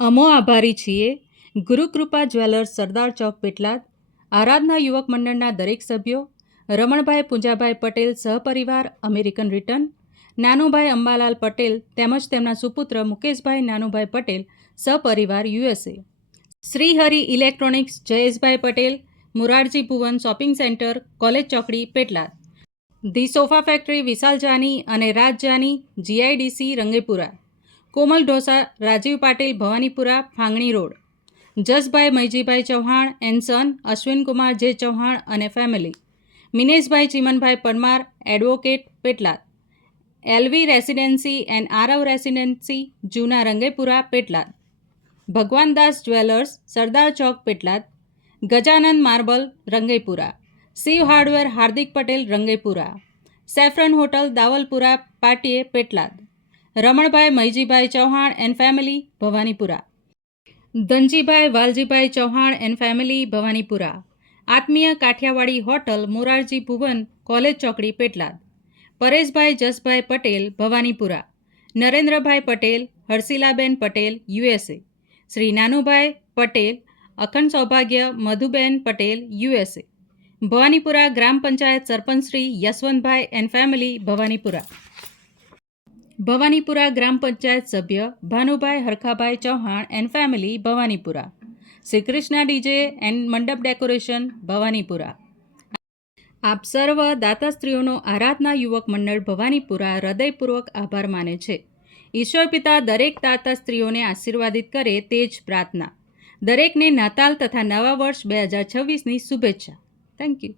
અમો આભારી છીએ ગુરુકૃપા જ્વેલર્સ સરદાર ચોક પેટલાદ, આરાધના યુવક મંડળના દરેક સભ્યો, રમણભાઈ પૂંજાભાઈ પટેલ સહપરિવાર અમેરિકન રિટર્ન, નાનુભાઈ અંબાલાલ પટેલ તેમજ તેમના સુપુત્ર મુકેશભાઈ નાનુભાઈ પટેલ સહપરિવાર USA, Shrihari electronics Jayeshbhai Patel, Murarji Bhuvan shopping centre college ચોકડી Petlad, the sofa factory Vishal Jani અને Raj Jani GIDC Rangepura, Komal dosa Rajiv Patil Bhavanipura Fangani road, Jasbhai Maijibhai Chauhan and son Ashwinkumar J Chauhan અને family, Mineshbhai Chimanbhai Parmar advocate Petlad, LV residency and Aarav residency જૂના રંગેપુરા Petlad, Bhagwandas jewellers Sardar Chowk Petlad, Gajanand marble Rangepura, Shiv hardware Hardik Patel Rangepura, saffron hotel Davalpura પાટીએ Petlad, Ramanbhai Maijibhai Chauhan and family Bhavanipura, Dhanjibhai Valjibhai Chauhan and family Bhavanipura, Atmiya Kathiyawadi hotel Morarji Bhuvan college ચોકડી પેટલાદ, પરેશભાઈ જસભાઈ પટેલ ભવાનીપુરા, નરેન્દ્રભાઈ પટેલ હર્ષિલાબેન પટેલ USA, શ્રી નાનુભાઈ પટેલ અખંડ સૌભાગ્ય Madhuben Patel USA, Bhavanipura ગ્રામ panchayat sarpanch Shri Yashwantbhai and family Bhavanipura, Bhavanipura ગ્રામ પંચાયત સભ્ય Bhanubhai Harkhabhai Chauhan and family Bhavanipura, Shri Krishna DJ and mandap decoration Bhavanipura. આપ સર્વ દાતા સ્ત્રીઓનો આરાધના યુવક મંડળ ભવાનીપુરા હૃદયપૂર્વક આભાર માને છે. ઈશ્વર પિતા દરેક દાતા સ્ત્રીઓને આશીર્વાદિત કરે તે જ પ્રાર્થના. દરેકને નાતાલ તથા નવા વર્ષ 2026ની શુભેચ્છા. Thank you.